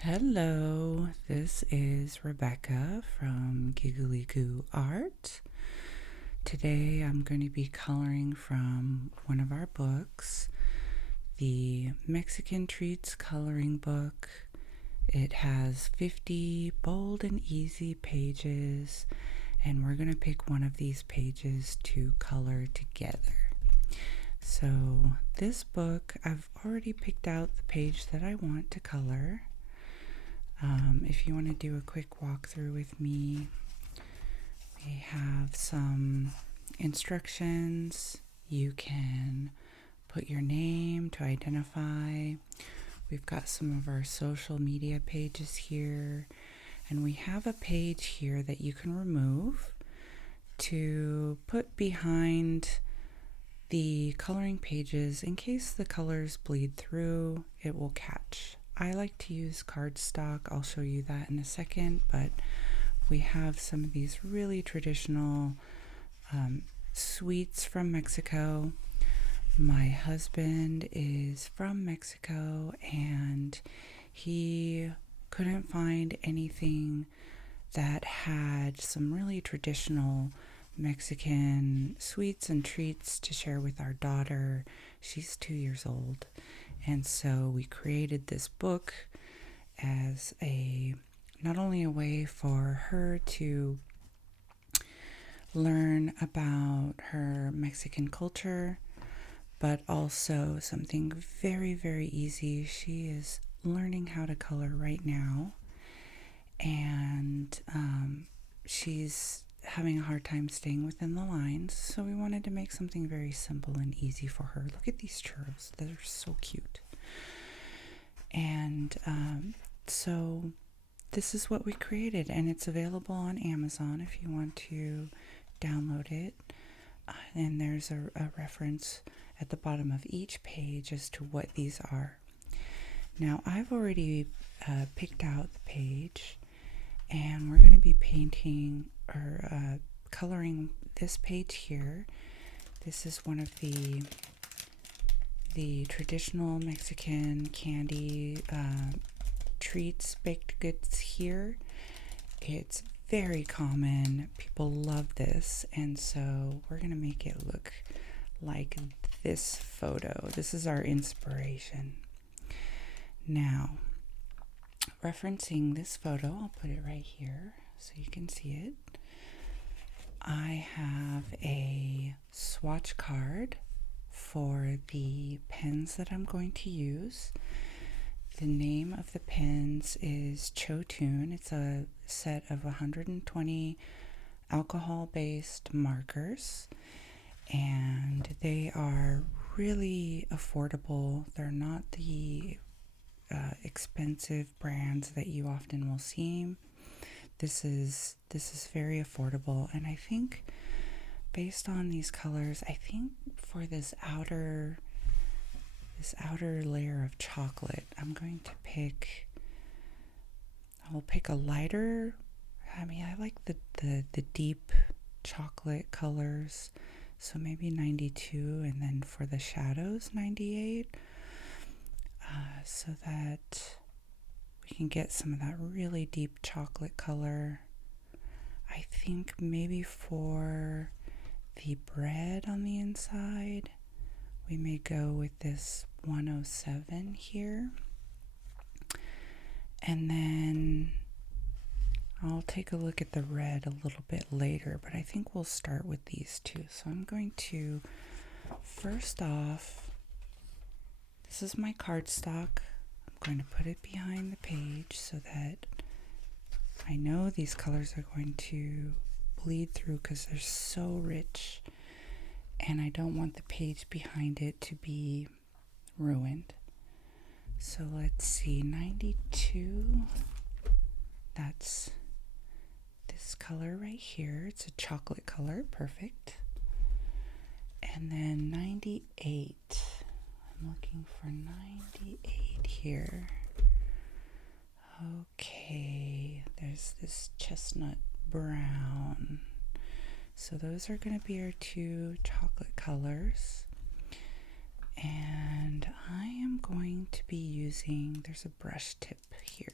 Hello, this is Rebecca from Giggly Goo Art. Today I'm going to be coloring from one of our books, the Mexican Treats Coloring Book. It has 50 bold and easy pages, and we're going to pick one of these pages to color together. So this book, I've already picked out the page that I want to color. If you want to do a quick walkthrough with me, we have some instructions. You can put your name to identify. We've got some of our social media pages here, and we have a page here that you can remove to put behind the coloring pages in case the colors bleed through. It will catch. I like to use cardstock. I'll show you that in a second, but we have some of these really traditional sweets from Mexico. My husband is from Mexico, and he couldn't find anything that had some really traditional Mexican sweets and treats to share with our daughter. She's 2 years old. And so we created this book as not only a way for her to learn about her Mexican culture, but also something very, very easy. She is learning how to color right now, and she's having a hard time staying within the lines, so we wanted to make something very simple and easy for her. Look at these churros. They're so cute. And so this is what we created, and it's available on Amazon if you want to download it. And there's a reference at the bottom of each page as to what these are. Now, I've already picked out the page, and we're going to be painting or coloring this page here. This is one of the traditional Mexican candy treats, baked goods here. It's very common. People love this, and so we're going to make it look like this photo. This is our inspiration. Now, referencing this photo, I'll put it right here so you can see it. I have a swatch card for the pens that I'm going to use. The name of the pens is Chotun. It's a set of 120 alcohol-based markers, and they are really affordable. They're not the expensive brands that you often will see. This is very affordable, and I think based on these colors, I think for this outer layer of chocolate, I'm going to I'll pick a lighter. I like the deep chocolate colors, so maybe 92, and then for the shadows 98, so that we can get some of that really deep chocolate color. I think maybe for the bread on the inside, we may go with this 107 here. And then I'll take a look at the red a little bit later, but I think we'll start with these two. So I'm going to, first off, this is my cardstock. I'm going to put it behind the page so that I know these colors are going to bleed through because they're so rich, and I don't want the page behind it to be ruined. So let's see, 92, that's this color right here. It's a chocolate color, perfect. And then 98, I'm looking for 98 here. Okay, there's this chestnut brown. So those are going to be our two chocolate colors. And I am going to be using, there's a brush tip here.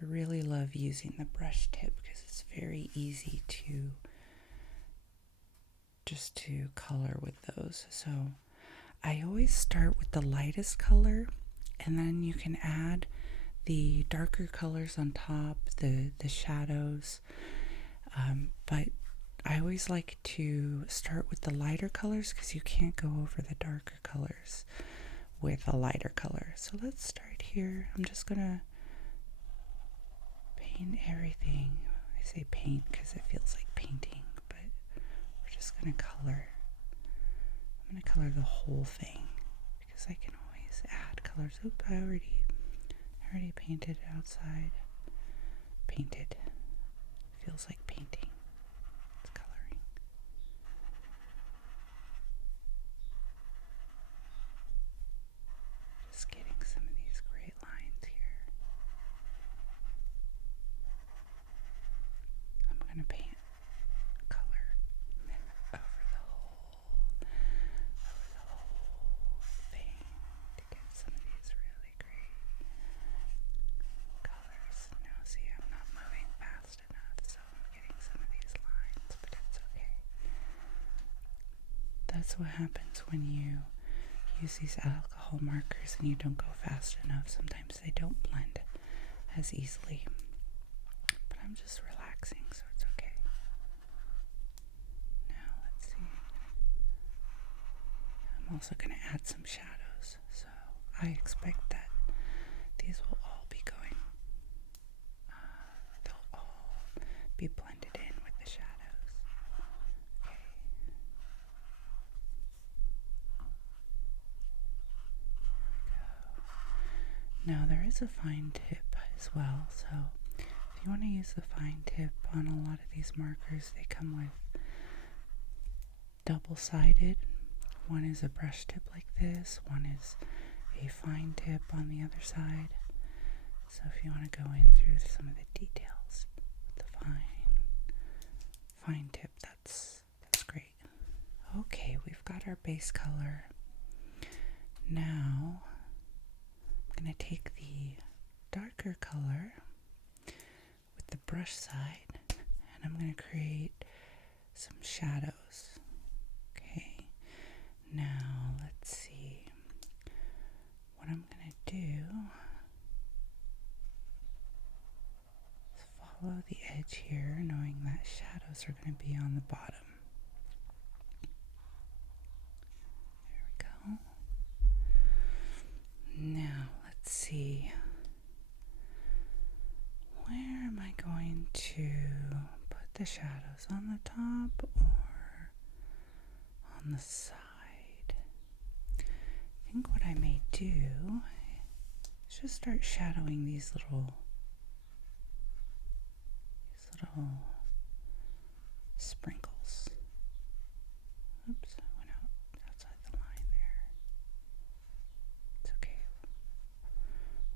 I really love using the brush tip because it's very easy to color with those. So I always start with the lightest color, and then you can add the darker colors on top, the shadows. But I always like to start with the lighter colors because you can't go over the darker colors with a lighter color. So let's start here. I'm just gonna paint everything. I say paint because it feels like painting, but we're just gonna color. I'm gonna color the whole thing because I can always add colors. Oop, I already painted outside. Painted. Feels like painting. It's coloring. Just getting some of these great lines here. I'm gonna paint color over the whole thing to get some of these really great colors. Now see, I'm not moving fast enough, so I'm getting some of these lines, but it's okay. That's what happens when you use these alcohol markers and you don't go fast enough. Sometimes they don't blend as easily. But I'm just relaxing, so it's okay. Now let's see. I'm also going to add some shadows. So I expect that these will all be going, they'll all be blended in with the shadows. Okay. Now there is a fine tip as well, so if you want to use the fine tip on a lot of these markers, they come with double-sided. One is a brush tip like this, one is a fine tip on the other side. So if you want to go in through some of the details with the fine tip, that's great. Okay, we've got our base color. Now I'm going to take the darker color with the brush side and I'm going to create some shadows. Okay, now let's see. What I'm going to do is follow the edge here, knowing that shadows are going to be on the bottom. There we go. Now let's see. Where am I going to put the shadows? On the top or on the side? I think what I may do is just start shadowing these little sprinkles. Oops, I went outside the line there. It's okay.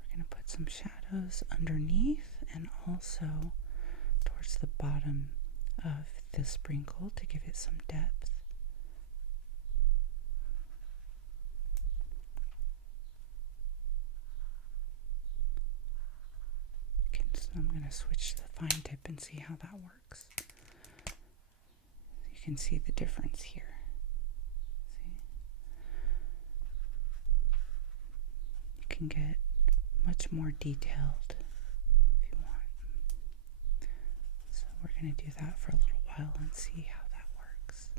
We're going to put some shadows underneath and also towards the bottom of the sprinkle to give it some depth. Okay, so I'm going to switch to the fine tip and see how that works. You can see the difference here. See? You can get much more detailed if you want. So we're going to do that for a little while and see how that works.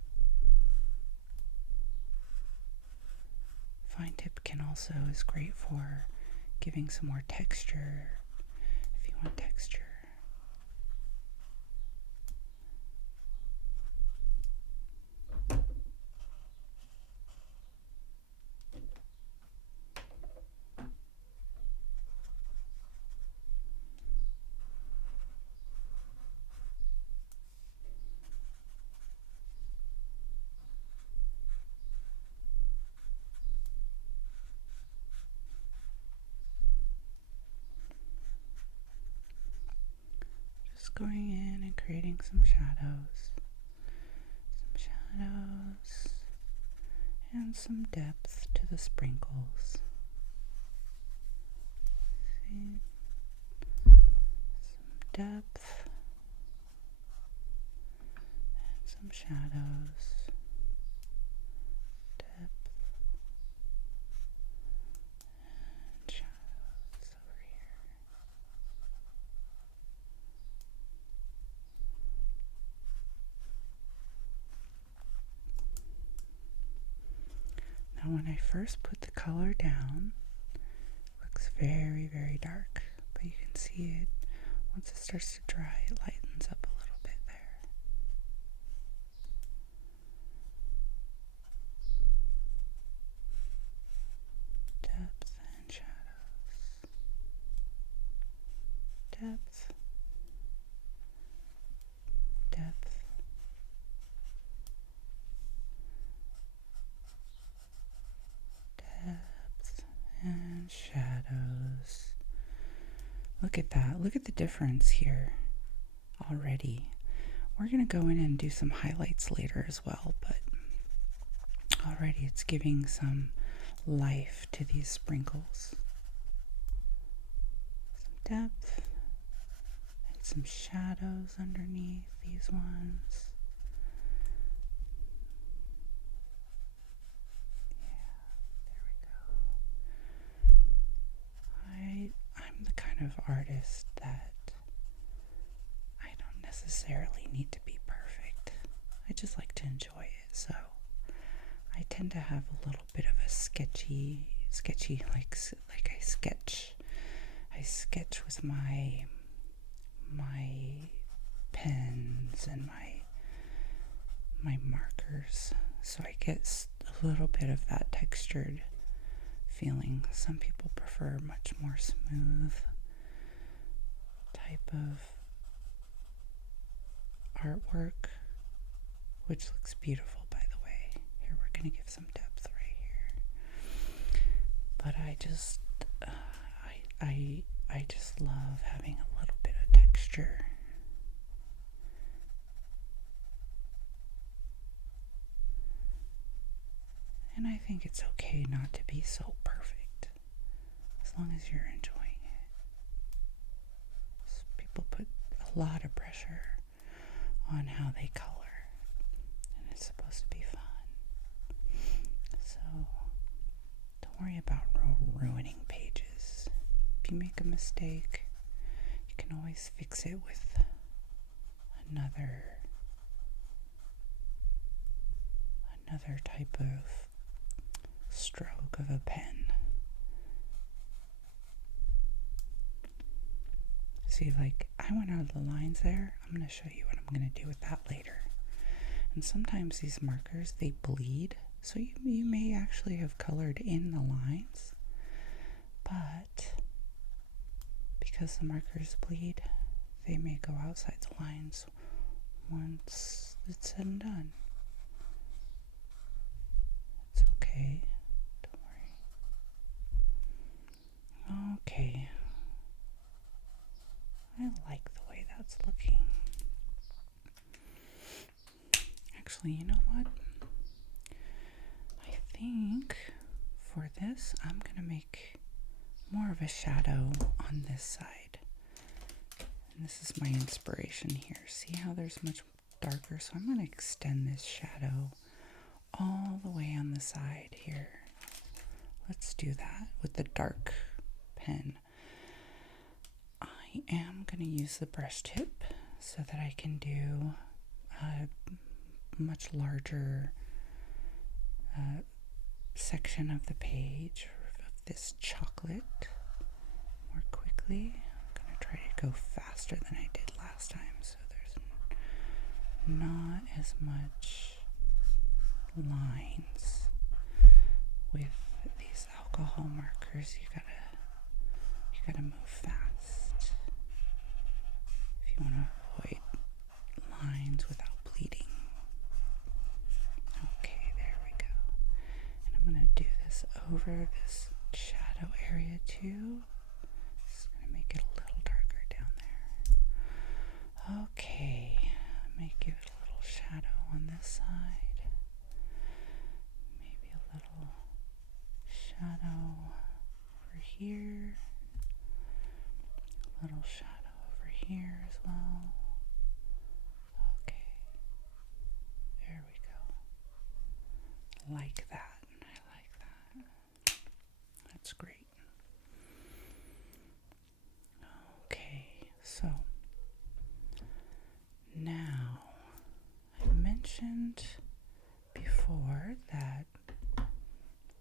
Fine tip is great for giving some more texture if you want texture. Going in and creating some shadows and some depth to the sprinkles. See? depth and some shadows. Depth and shadows over here. Now when I first put the color down, it looks very, very dark, but you can see it, once it starts to dry, it lightens up a little bit there. Depth and shadows. Depth. Depth. Depth and shadows. Look at that. Look at the difference here already. We're going to go in and do some highlights later as well, but already it's giving some life to these sprinkles. Some depth and some shadows underneath these ones. I'm the kind of artist that I don't necessarily need to be perfect. I just like to enjoy it. So I tend to have a little bit of a sketchy like I sketch with my pens and my markers. So I get a little bit of that textured feeling. Some people prefer much more smooth type of artwork, which looks beautiful, by the way. Here we're going to give some depth right here. But I just I just love having a little bit of texture. And I think it's okay not to be so perfect, as long as you're enjoying it. So people put a lot of pressure on how they color, and it's supposed to be fun. So don't worry about ruining pages. If you make a mistake, you can always fix it with another type of stroke of a pen. See, like, I went out of the lines there. I'm going to show you what I'm going to do with that later. And sometimes these markers, they bleed, so you may actually have colored in the lines, but because the markers bleed, they may go outside the lines once it's said and done. It's okay. Don't worry. Okay. I like the way that's looking. Actually, you know what? I think for this, I'm going to make more of a shadow on this side. And this is my inspiration here. See how there's much darker? So I'm going to extend this shadow all the way on the side here. Let's do that with the dark pen. I am going to use the brush tip so that I can do a much larger section of the page of this chocolate more quickly. I'm going to try to go faster than I did last time, so there's not as much lines with these alcohol markers. You gotta move fast if you want to avoid lines without bleeding. Okay, there we go. And I'm gonna do this over this shadow area too. Just gonna make it a little darker down there. Okay, I may give it a little shadow on this side. Maybe a little shadow over here. A little shadow over here as well. Okay. There we go. Like that. I like that. That's great. Okay, so now I mentioned before that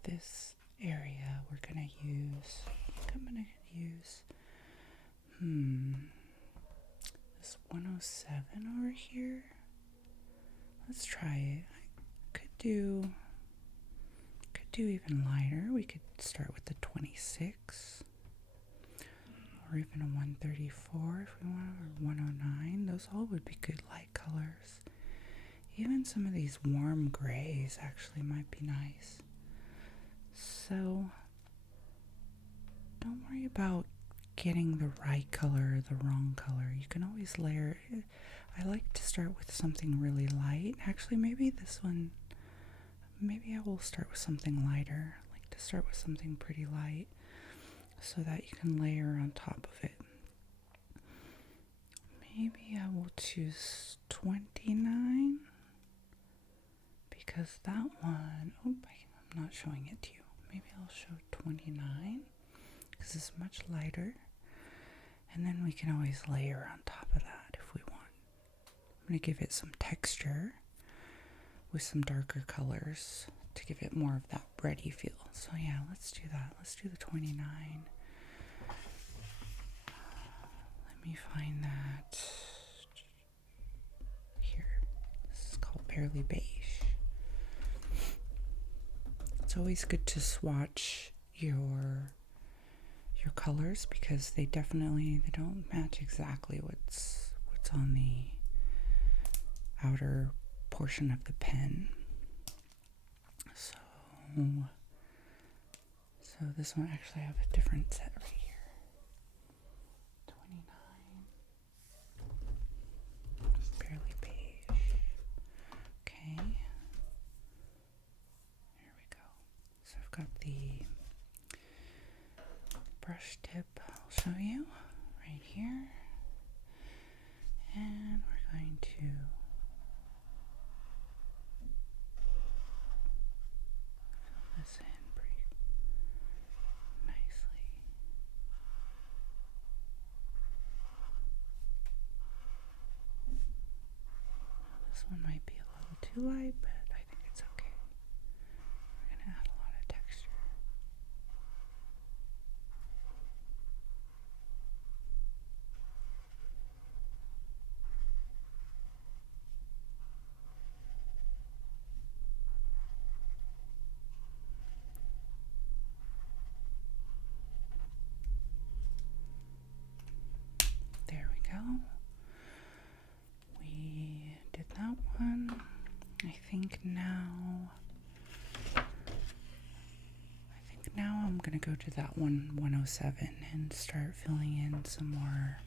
this area we're going to use, this 107 over here. Let's try it. I could do even lighter. We could start with the 26 or even a 134 if we want, or 109. Those all would be good light colors. Even some of these warm grays actually might be nice. So don't worry about getting the right color or the wrong color. You can always layer. I like to start with something really light. Actually, maybe this one, maybe I will start with something lighter. I like to start with something pretty light so that you can layer on top of it. Maybe I will choose 29 because that one, I'm not showing it to you. Maybe I'll show 29 because it's much lighter. And then we can always layer on top of that if we want. I'm going to give it some texture with some darker colors to give it more of that bready feel. So yeah, let's do that. Let's do the 29. Let me find that here. This is called Barely Beige. It's always good to swatch your colors because they don't match exactly what's on the outer portion of the pen. So this one actually I have a different set right here. 29. Barely Beige. Okay. There we go. So I've got the brush tip, I'll show you right here, and we're going to fill this in pretty nicely. Now this one might be a little too light, but I think it's okay. We're going to add a lot of texture. There we go. We did that one. I think now I'm going to go to that 107 and start filling in some more.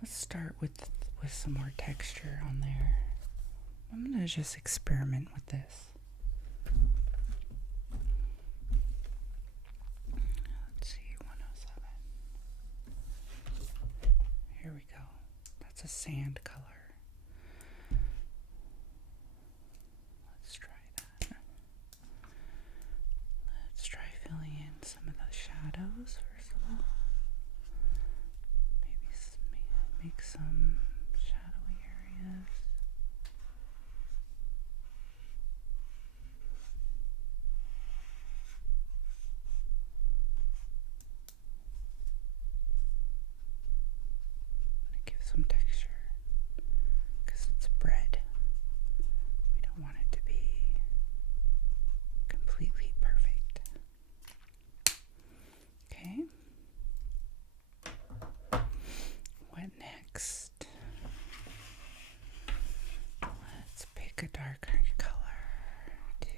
Let's start with some more texture on there. I'm going to just experiment with this. Let's see, 107. Here we go. That's a sand color. Let's try that. Let's try filling in some of the shadows first of all. Maybe make some shadowy areas. Give some texture because it's bread. We don't want it to be completely perfect. Okay. What next? Let's pick a darker color to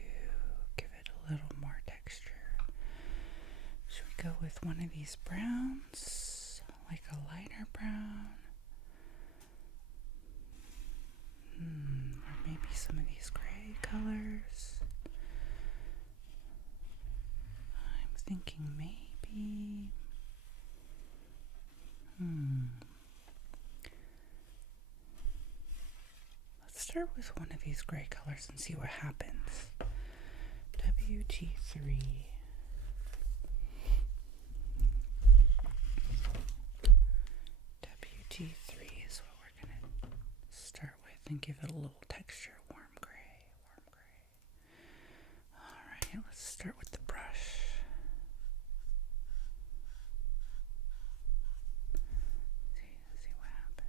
give it a little more texture. Should we go with one of these browns? Like a lighter brown? Or maybe some of these gray colors. I'm thinking maybe start with one of these gray colors and see what happens. WT3. WT3 is what we're going to start with and give it a little texture. Warm gray, warm gray. Alright, let's start with the brush. See what happens.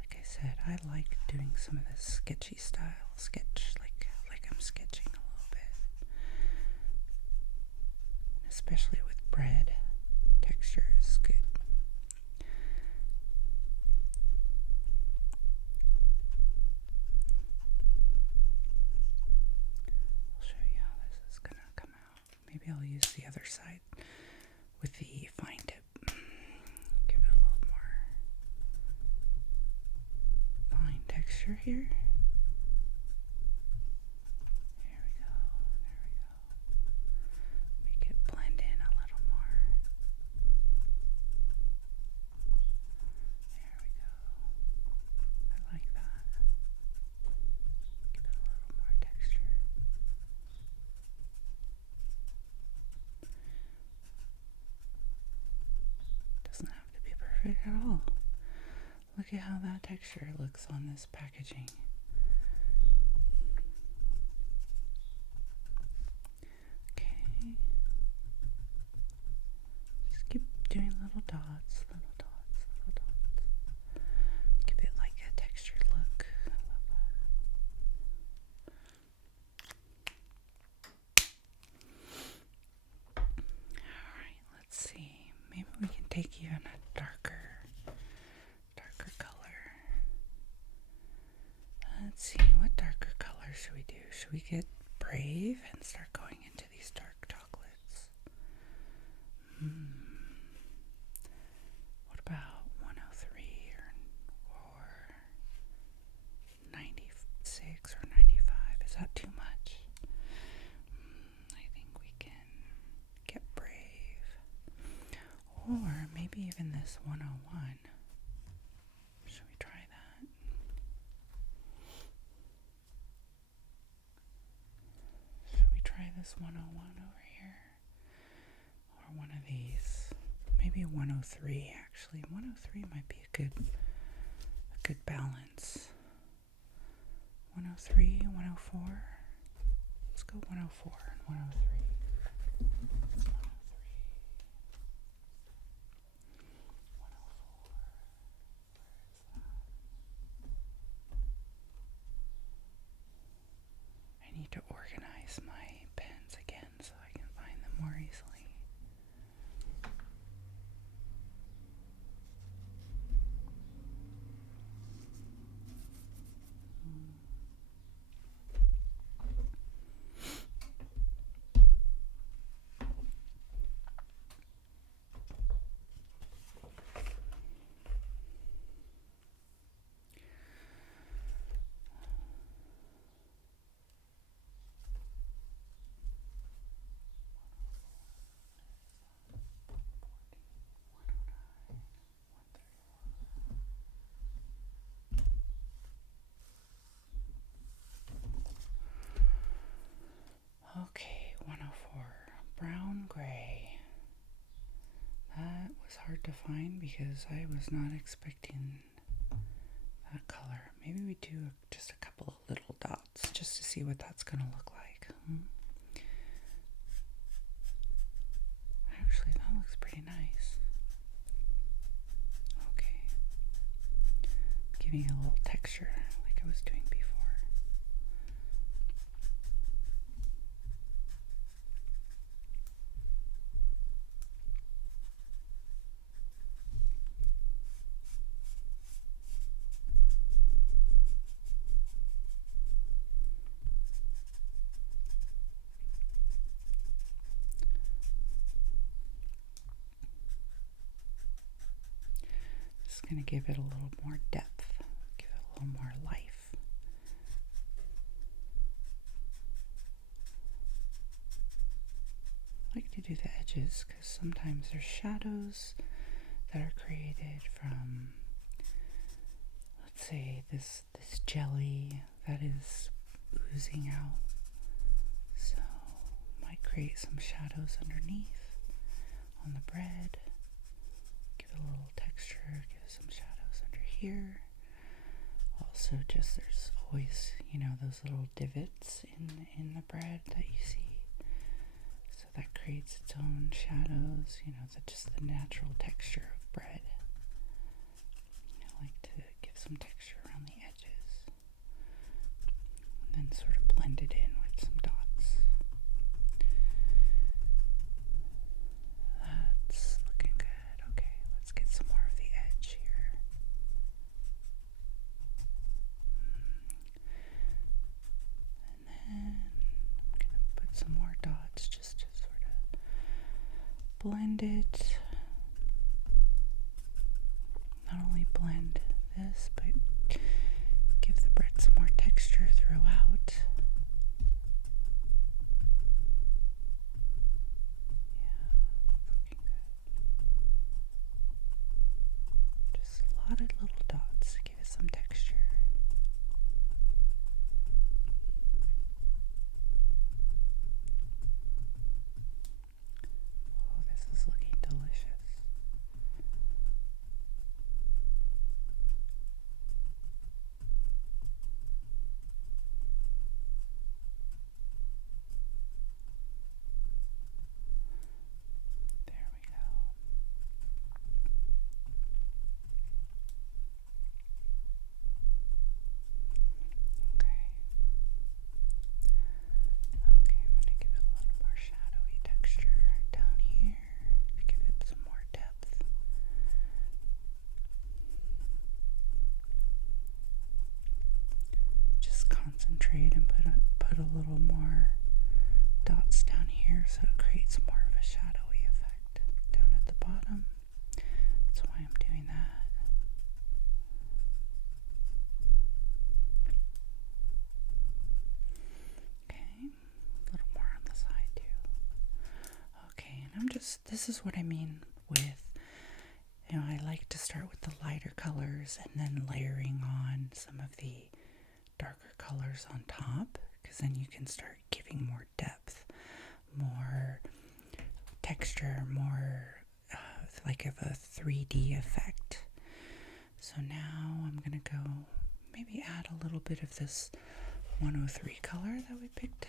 Like I said, I like doing some of this sketchy style sketch, like I'm sketching a little bit. And especially with bread, texture is good. I'll show you how this is gonna come out. Maybe I'll use the other side with the fine tip. Give it a little more fine texture here. There we go. Make it blend in a little more. There we go. I like that. Give it a little more texture. Doesn't have to be perfect at all. Look at how that texture looks on this packaging. Okay. Just keep doing little dots, little dots, little dots. Give it like a textured look. I love that. Alright, let's see. Maybe we can take even a darker color. Let's see, what darker color should we do? Should we get brave and start going into these dark chocolates? What about 103 or 96 or 95? Is that too much? I think we can get brave. Or maybe even this 101. Should we try that? Should we try this 101 over here? Or one of these? Maybe 103 actually. 103 might be a good balance. 103, 104. Let's go 104 and 103. 103. 104. I need to organize my pens again so I can find them more easily. Okay, 104. Brown gray. That was hard to find because I was not expecting that color. Maybe we do just a couple of little dots just to see what that's going to look like. Actually, that looks pretty nice. Okay. Giving it a little texture like I was doing before. Just going to give it a little more depth, give it a little more life. I like to do the edges edges, because sometimes there's shadows that are created from, let's say, this jelly that is oozing out. So might create some shadows underneath on the bread. Give it a little texture, give it some shadows under here. Also, just there's always, those little divots in the bread that you see. So that creates its own shadows, just the natural texture of bread. I like to give some texture around the edges. And then sort of blend it in with some dots. That's looking good. Okay, let's get some more of the edge here. And then I'm going to put some more dots just to sort of blend it. Not only blend this, but give the bread some more texture throughout. Yeah, that's looking good. Just a lot of little dots to give it some texture. Oh, this is looking delicious. There we go. Okay. Okay, I'm going to give it a little more shadowy texture down here to give it some more depth. Just concentrate and put a little more dots down here so it creates more of a shadowy effect down at the bottom. That's why I'm doing that. Okay, a little more on the side too. Okay, and this is what I mean with, I like to start with the lighter colors and then layering on some of the darker colors on top, because then you can start giving more depth, more texture, more like of a 3D effect. So now I'm going to go maybe add a little bit of this 103 color that we picked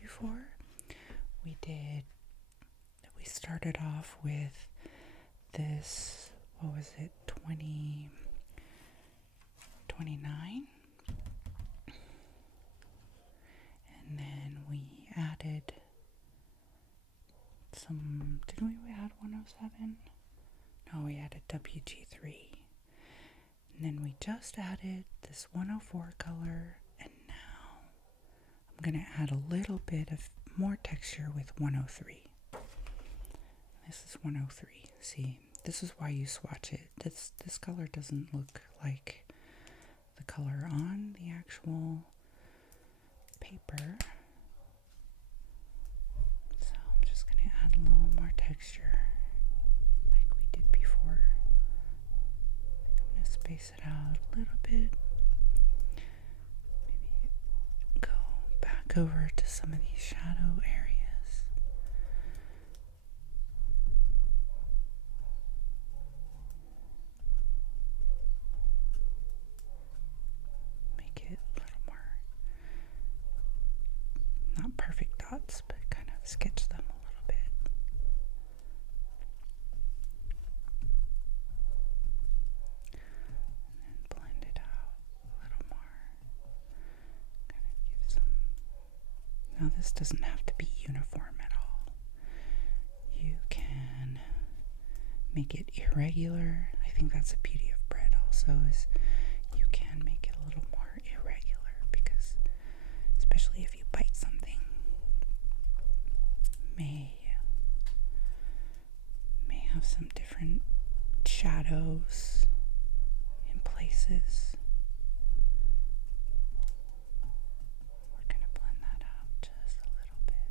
before. We started off with this, what was it, 29? And then we added some, didn't we add 107? No, we added WG3. And then we just added this 104 color, and now I'm going to add a little bit of more texture with 103. This is 103. See, this is why you swatch it. This color doesn't look like the color on the actual paper. So I'm just going to add a little more texture like we did before. I'm going to space it out a little bit. Maybe go back over to some of these shadow areas. Make it a little more, not perfect dots, but kind of sketch them a little bit. And then blend it out a little more. Kind of give some. Now this doesn't have to be uniform at all. You can make it irregular. I think that's the beauty of bread also, is you can make it a little more irregular, because especially if you bite something, may have some different shadows in places. We're going to blend that out just a little bit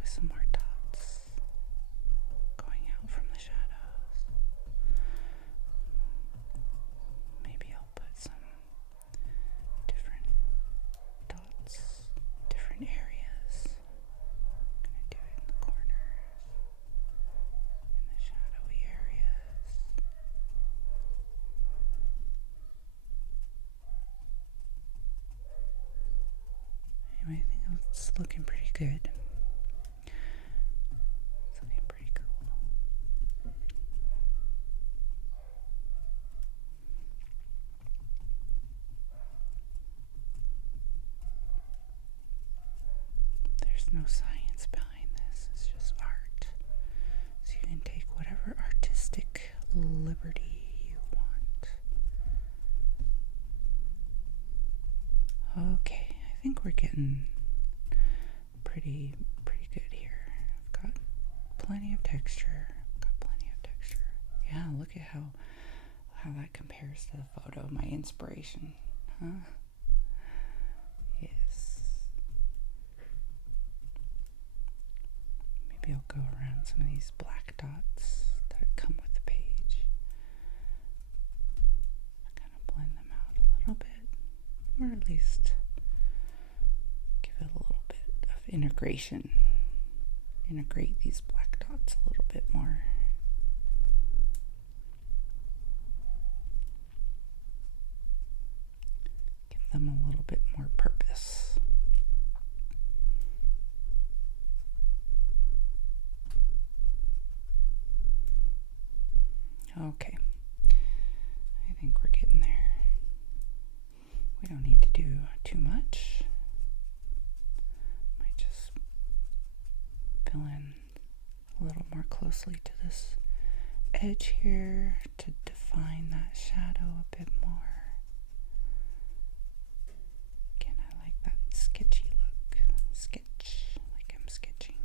with some more dots. Anyway, I think it's looking pretty good. It's looking pretty cool. There's no science behind this. It's just art. So you can take whatever artistic liberty you want. Okay, I think we're getting pretty good here. I've got plenty of texture. Yeah, look at how that compares to the photo. My inspiration, huh? Yes. Maybe I'll go around some of these black dots that come with the page. Kind of blend them out a little bit, or at least give it a little bit of integration. Integrate these black dots a little bit more. Give them a little bit more purpose. Okay, I think we're getting there. We don't need to do too much. Might just fill in a little more closely to this edge here to define that shadow a bit more. Again, I like that sketchy look. Sketch, like I'm sketching.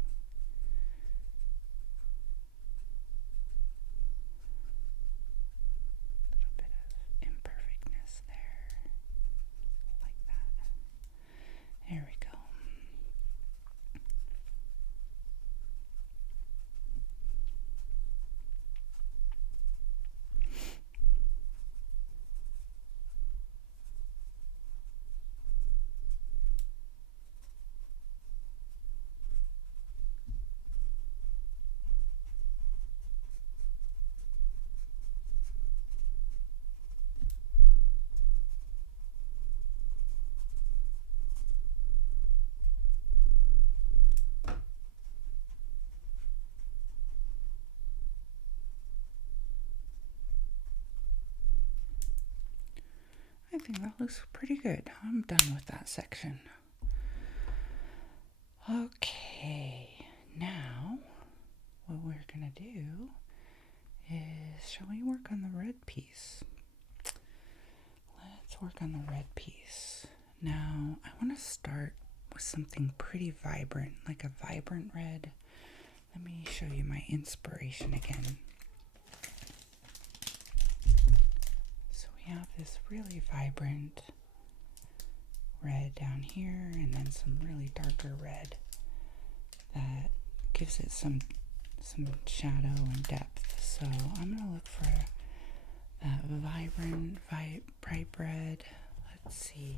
A little bit of imperfectness there. Like that. There we go. I think that looks pretty good. I'm done with that section. Okay, now what we're gonna do is, shall we work on the red piece? Let's work on the red piece. Now, I want to start with something pretty vibrant, like a vibrant red. Let me show you my inspiration again. We have this really vibrant red down here, and then some really darker red that gives it some shadow and depth. So I'm going to look for that vibrant, bright red. Let's see.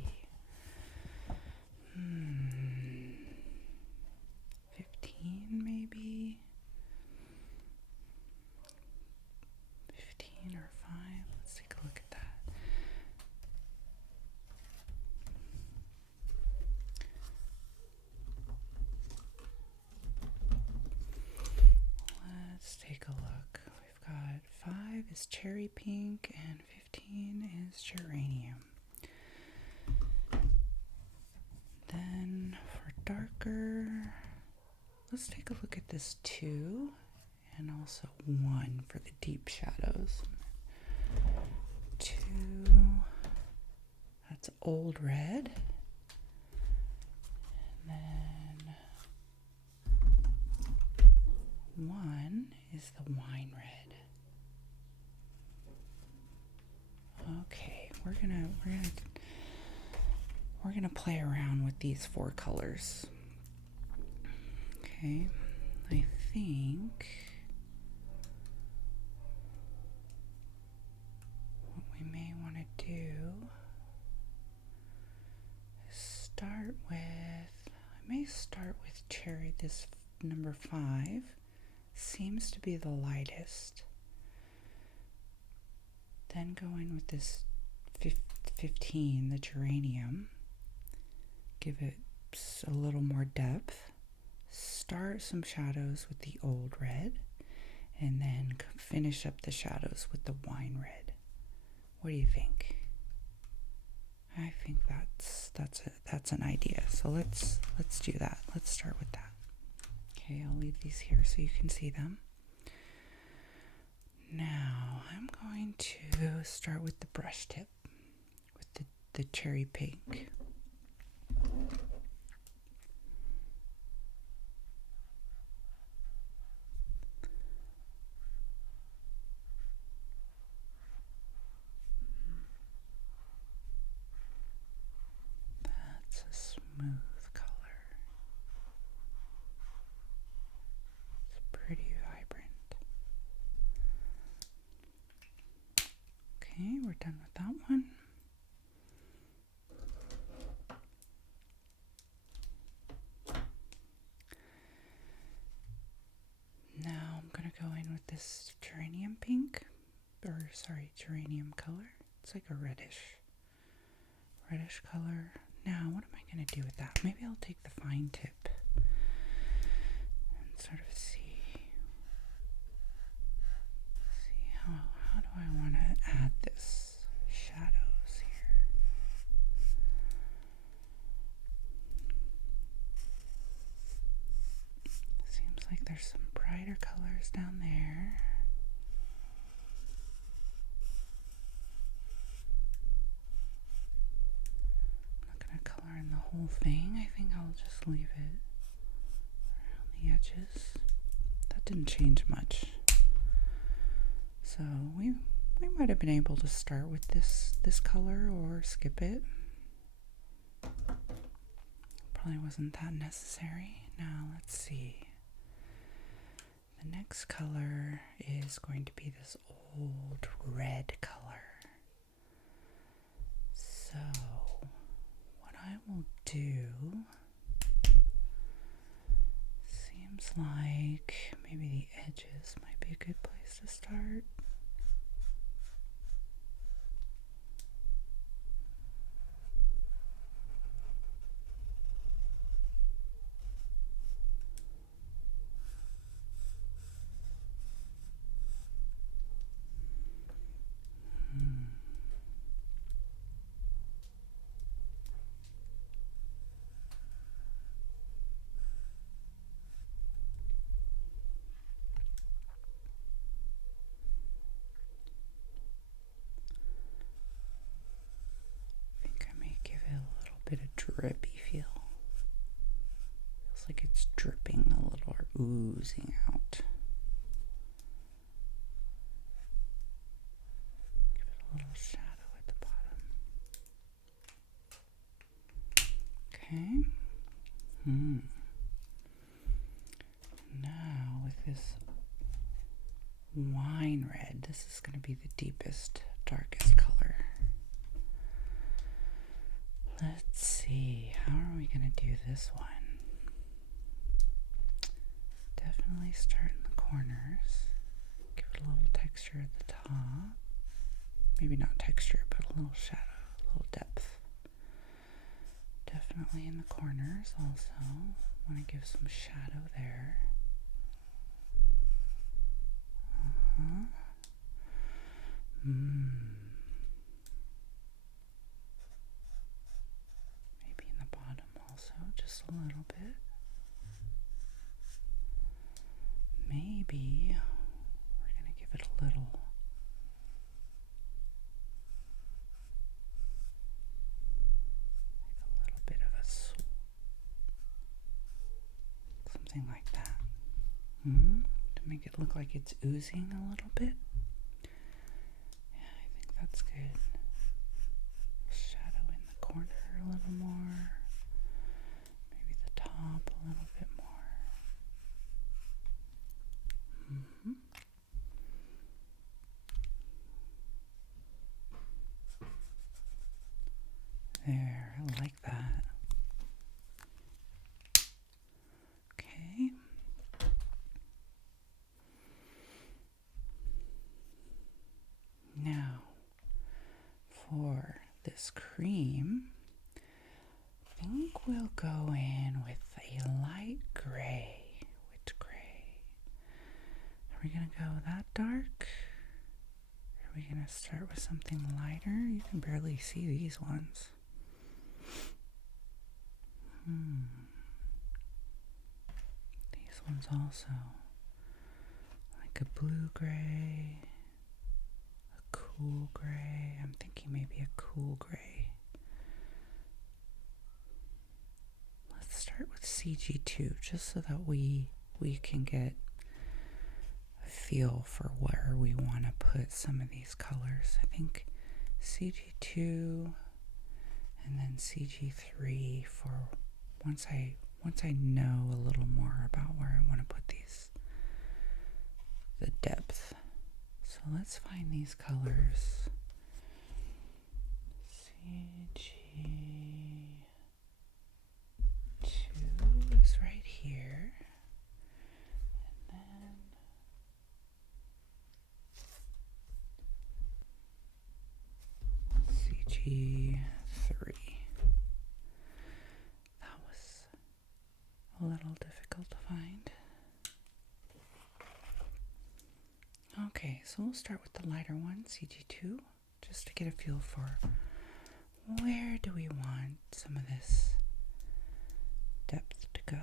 15 maybe? 15 or 5? Let's take a look at that. Let's take a look. We've got 5 is cherry pink and 15 is geranium. Then for darker, let's take a look at this 2 and also 1 for the deep shadows. 2, that's old red. And then 1 is the wine red. Okay, we're gonna play around with these 4 colors. Okay, I think what we may want to do is start with, I may start with cherry. This number 5 seems to be the lightest. Then go in with this 15, the geranium. Give it a little more depth, start some shadows with the old red, and then finish up the shadows with the wine red. What do you think? I think that's an idea. So let's do that. Let's start with that. Okay, I'll leave these here so you can see them. Now I'm going to start with the brush tip with the cherry pink. That's a smooth color. It's pretty vibrant. Okay, we're done with that one. Now I'm going to go in with this geranium color. It's like a reddish color. Now, what am I going to do with that? Maybe I'll take the fine tip and sort of see how do I want to add this shadows here. Seems like there's some brighter colors down there. Color in the whole thing. I think I'll just leave it around the edges. That didn't change much. So we might have been able to start with this color or skip it. Probably wasn't that necessary. Now let's see. The next color is going to be this old red color. So I will do, seems like maybe the edges might be a good place to start. Bit of drippy feel. Feels like it's dripping a little or oozing out. Give it a little shadow at the bottom. Okay. Now with this wine red, this is going to be the deepest, darkest color. Let's see, how are we going to do this one? Definitely start in the corners. Give it a little texture at the top. Maybe not texture, but a little shadow, a little depth. Definitely in the corners also. Want to give some shadow there. Maybe in the bottom also, just a little bit. Maybe we're going to give it a little bit of a swoop. Something like that. To make it look like it's oozing a little bit. Yeah, I think that's good. Shadow in the corner a little more. Maybe the top a little bit more. There, I like that. Okay. Now, for this cream, I think we'll go in with a light gray, wit gray. Are we going to go that dark? Are we going to start with something lighter? You can barely see these ones. These ones also. Like a blue gray, a cool gray. I'm thinking maybe a cool gray. Let's start with CG2 just so that we can get a feel for where we want to put some of these colors. I think CG2 and then CG3 for once I know a little more about where I want to put these, the depth. So let's find these colors. CG2 is right here. And then CG3. That was a little difficult to find. Okay, so we'll start with the lighter one, CG2, just to get a feel for where do we want some of this depth to go.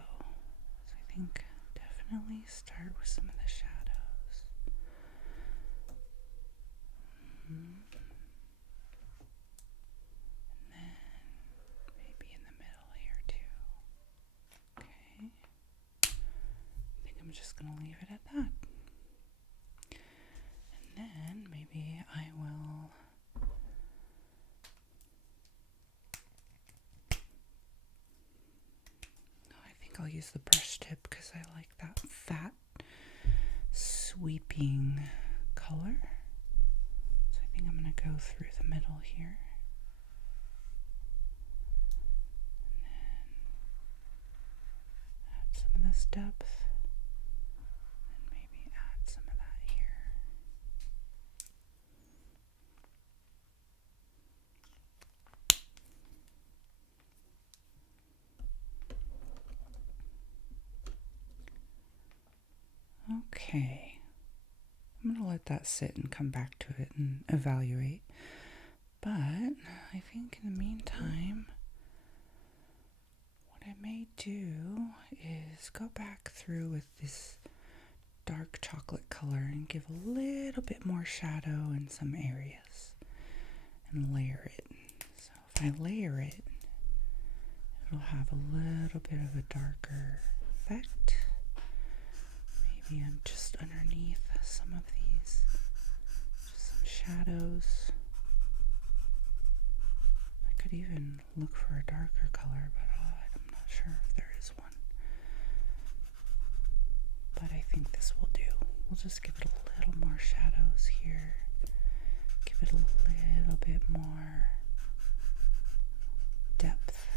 So I think definitely start with some of the shadows. And then maybe in the middle here too. Okay. I think I'm just going to leave it at that. Then maybe I will I'll use the brush tip because I like that fat sweeping color. So I think I'm going to go through the middle here. And then add some of this depth. Okay, I'm going to let that sit and come back to it and evaluate. But I think in the meantime, what I may do is go back through with this dark chocolate color and give a little bit more shadow in some areas and layer it. So if I layer it, it'll have a little bit of a darker effect. Maybe I'm just underneath some of these, just some shadows. I could even look for a darker color, but I'm not sure if there is one. But I think this will do. We'll just give it a little more shadows here. Give it a little bit more depth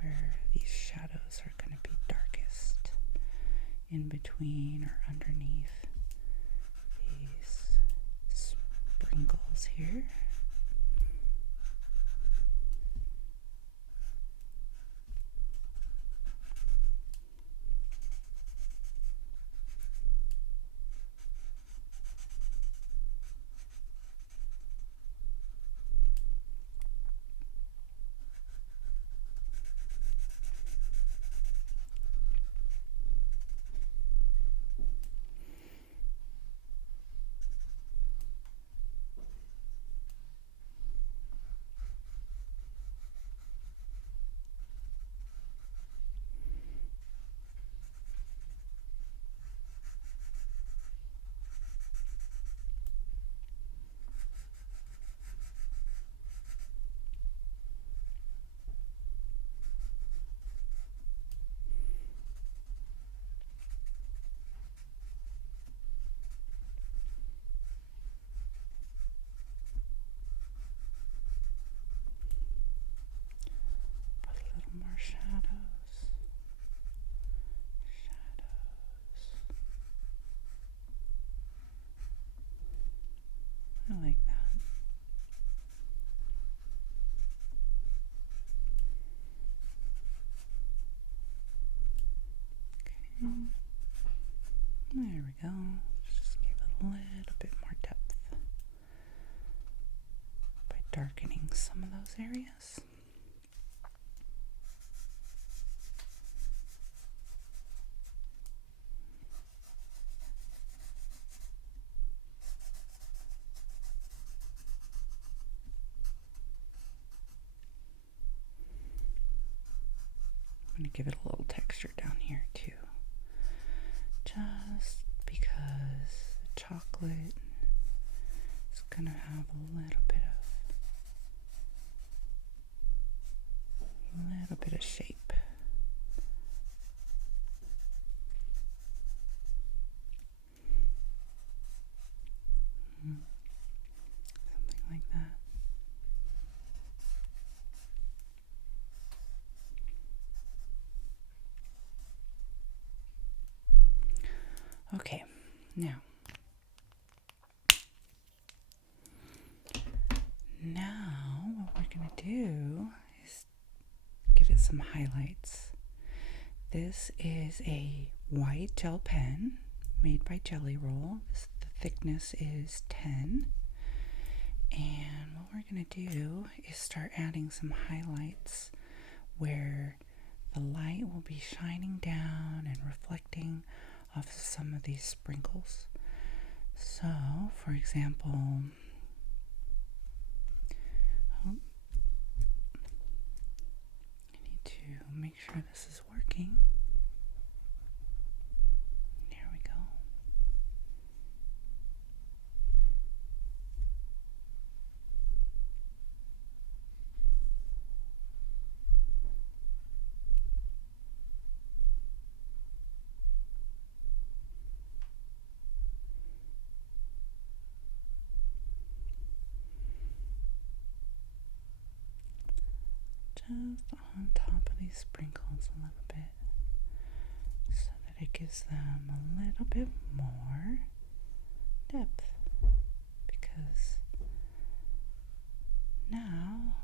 where these shadows are going to be darkest, in between or underneath these sprinkles here. some of those areas. I'm going to give it a little texture down here too, just because the chocolate is going to have a little bit of shape. Something like that. Okay, now what we're going to do is give it some highlights. This is a white gel pen made by Jelly Roll. The thickness is 10. And what we're going to do is start adding some highlights where the light will be shining down and reflecting off of some of these sprinkles. So, for example, I need to make sure this is working. There we go. Just on top of these sprinkles a little bit so that it gives them a little bit more depth, because now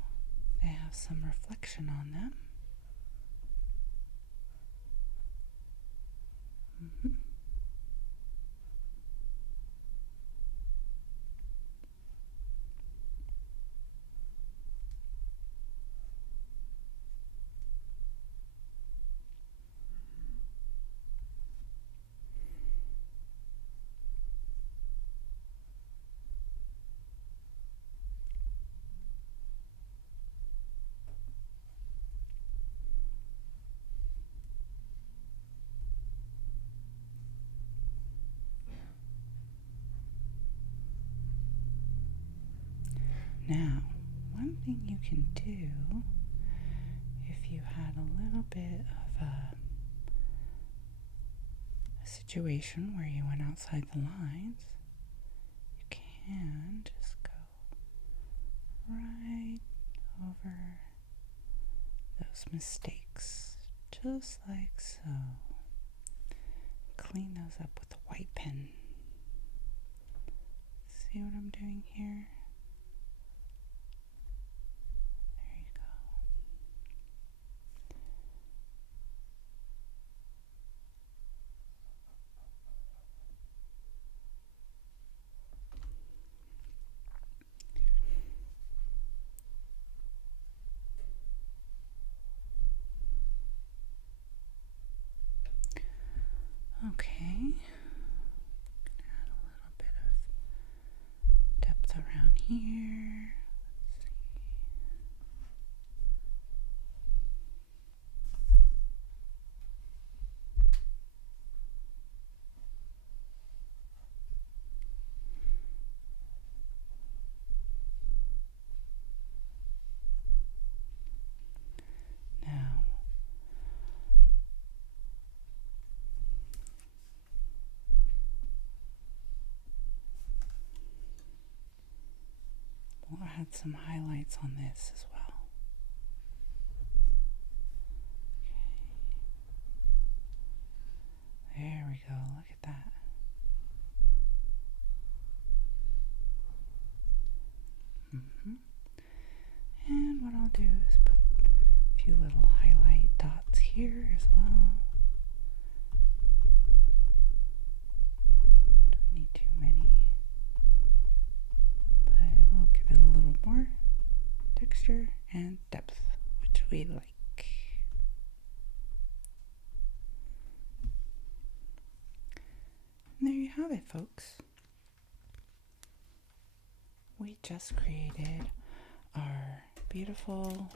they have some reflection on them. Now, one thing you can do, if you had a little bit of a situation where you went outside the lines, you can just go right over those mistakes, just like so. Clean those up with a white pen. See what I'm doing here? There you go. Okay, add a little bit of depth around here. Now, we'll add some highlights on this as well. Okay. There we go. Look at that. And what I'll do is put a few little highlight dots here as well. Don't need too many, but it will give it a little more texture. folks. We just created our beautiful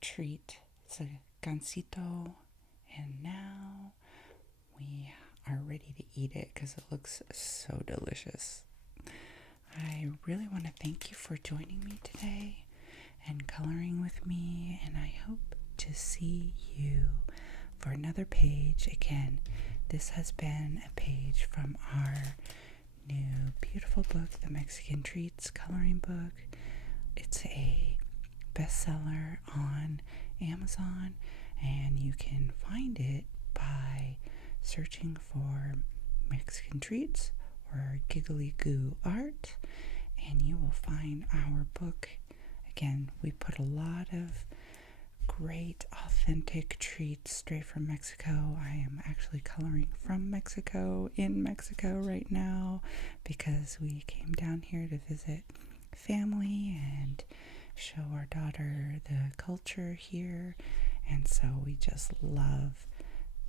treat. It's a gansito, and now we are ready to eat it because it looks so delicious. I really want to thank you for joining me today and coloring with me, and I hope to see you for another page. Again, this has been a page from our new beautiful book, the Mexican Treats coloring book. It's a bestseller on Amazon, and you can find it by searching for Mexican Treats or Giggly Goo Art, and you will find our book. Again, we put a lot of great authentic treats straight from Mexico. I am actually coloring from Mexico in Mexico right now because we came down here to visit family and show our daughter the culture here, and so we just love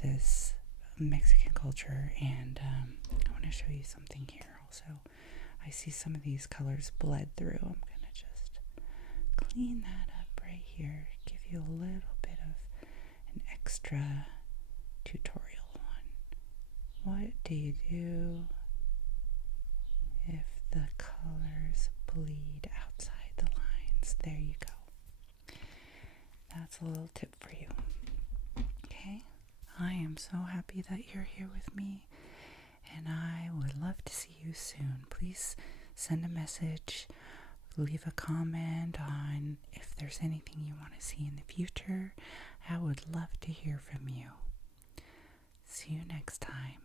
this Mexican culture. And I want to show you something here also. I see some of these colors bled through. I'm going to just clean that up right here, give you a little bit of an extra tutorial on what do you do if the colors bleed outside the lines. There you go. That's a little tip for you. Okay, I am so happy that you're here with me, and I would love to see you soon. Please send a message, leave a comment on if there's anything you want to see in the future. I would love to hear from you. See you next time.